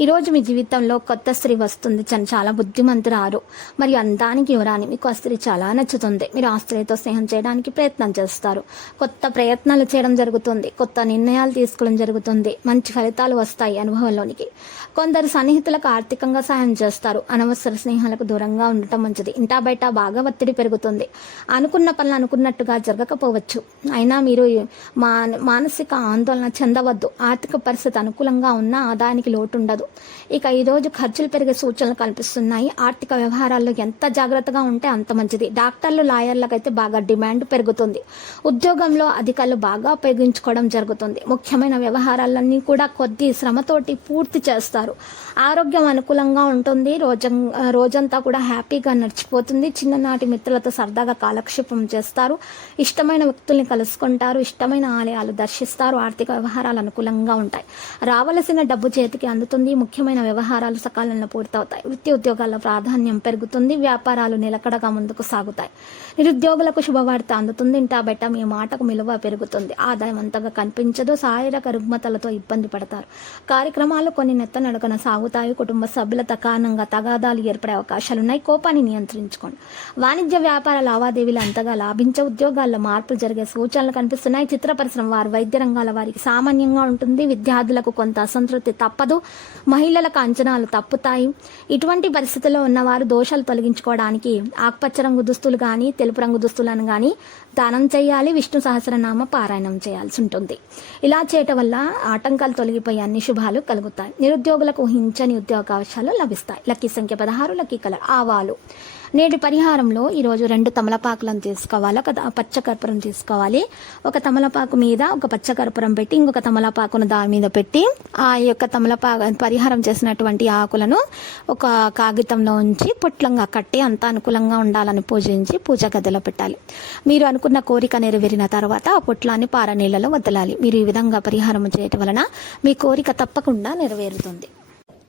ఈరోజు మీ జీవితంలో కొత్త స్త్రీ వస్తుంది. చ- చాలా బుద్ధిమంతురారు మరియు అందానికి యువరాని మీకు ఆ స్త్రీ చాలా నచ్చుతుంది. మీరు ఆ స్త్రీతో స్నేహం చేయడానికి ప్రయత్నం చేస్తారు. కొత్త ప్రయత్నాలు చేయడం జరుగుతుంది. కొత్త నిర్ణయాలు తీసుకోవడం జరుగుతుంది. మంచి ఫలితాలు వస్తాయి అనుభవంలోనికి. కొందరు సన్నిహితులకు ఆర్థికంగా సహాయం చేస్తారు. అనవసర స్నేహాలకు దూరంగా ఉండటం మంచిది. ఇంటా బయట బాగా ఒత్తిడి పెరుగుతుంది. అనుకున్న పనులు అనుకున్నట్టుగా జరగకపోవచ్చు. అయినా మీరు మానసిక ఆందోళన చెందవద్దు. ఆర్థిక పరిస్థితి అనుకూలంగా ఉన్నా ఆదాయానికి లోటు ఉండదు ఇక ఈ రోజు ఖర్చులు పెరిగే సూచనలు కనిపిస్తున్నాయి. ఆర్థిక వ్యవహారాల్లో ఎంత జాగ్రత్తగా ఉంటే అంత మంచిది. డాక్టర్లు లాయర్లకైతే బాగా డిమాండ్ పెరుగుతుంది. ఉద్యోగంలో అధికారులు బాగా ఉపయోగించుకోవడం జరుగుతుంది. ముఖ్యమైన వ్యవహారాలన్నీ కూడా కొద్ది శ్రమతోటి పూర్తి చేస్తారు. ఆరోగ్యం అనుకూలంగా ఉంటుంది. రోజం రోజంతా కూడా హ్యాపీగా నడిచిపోతుంది. చిన్ననాటి మిత్రులతో సరదాగా కాలక్షేపం చేస్తారు. ఇష్టమైన వ్యక్తుల్ని కలుసుకుంటారు. ఇష్టమైన ఆలయాలు దర్శిస్తారు. ఆర్థిక వ్యవహారాలు అనుకూలంగా ఉంటాయి. రావలసిన డబ్బు చేతికి అందుతుంది. ముఖ్యమైన వ్యవహారాలు సకాలంలో పూర్తవుతాయి. వృత్తి ఉద్యోగాల్లో ప్రాధాన్యం పెరుగుతుంది వ్యాపారాలు నిలకడగా ముందుకు సాగుతాయి. నిరుద్యోగులకు శుభవార్త అందుతుంది ఇంటా బెట్ట మీ మాటకు విలువ పెరుగుతుంది. ఆదాయం అంతగా కనిపించదు శారీరక రుగ్మతలతో ఇబ్బంది పడతారు. కార్యక్రమాలు కొన్ని నెత్తనడకన సాగుతాయి కుటుంబ సభ్యులతో కారణంగా తగాదాలు ఏర్పడే అవకాశాలున్నాయి. కోపాన్ని నియంత్రించుకోండి. వాణిజ్య వ్యాపార లావాదేవీలు అంతగా లాభించే ఉద్యోగాల్లో మార్పులు జరిగే సూచనలు కనిపిస్తున్నాయి. చిత్ర పరిశ్రమ వారు వైద్య రంగాల వారికి సామాన్యంగా ఉంటుంది. విద్యార్థులకు కొంత అసంతృప్తి తప్పదు. మహిళలకు అంచనాలు తప్పుతాయి. ఇటువంటి పరిస్థితుల్లో ఉన్నవారు దోషాలు తొలగించుకోవడానికి ఆకుపచ్చ రంగు దుస్తులు కానీ తెలుపు రంగు దుస్తులను కానీ దానం చేయాలి. విష్ణు సహస్రనామ పారాయణం చేయాల్సి ఉంటుంది. ఇలా చేయటం వల్ల ఆటంకాలు తొలగిపోయి అన్ని శుభాలు కలుగుతాయి. నిరుద్యోగులకు ఊహించని ఉద్యోగావకాశాలు లభిస్తాయి. లక్కీ సంఖ్య పదహారు లక్కీ కలర్ ఆవాలు. నేటి పరిహారంలో ఈరోజు రెండు తమలపాకులను తీసుకోవాలి. ఒక పచ్చకర్పూరం పచ్చ తీసుకోవాలి. ఒక తమలపాకు మీద ఒక పచ్చకర్పూరం పెట్టి ఇంకొక తమలపాకును దాని మీద పెట్టి ఆ యొక్క తమలపాకు పరిహారం చేసినటువంటి ఆకులను ఒక కాగితంలో ఉంచి పొట్లంగా కట్టి అంత అనుకూలంగా ఉండాలని పూజించి పూజ గదిలో పెట్టాలి. మీరు అనుకున్న కోరిక నెరవేరిన తర్వాత ఆ పొట్లాన్ని పార నీళ్ళలో వదలాలి. మీరు ఈ విధంగా పరిహారం చేయటం వలన మీ కోరిక తప్పకుండా నెరవేరుతుంది.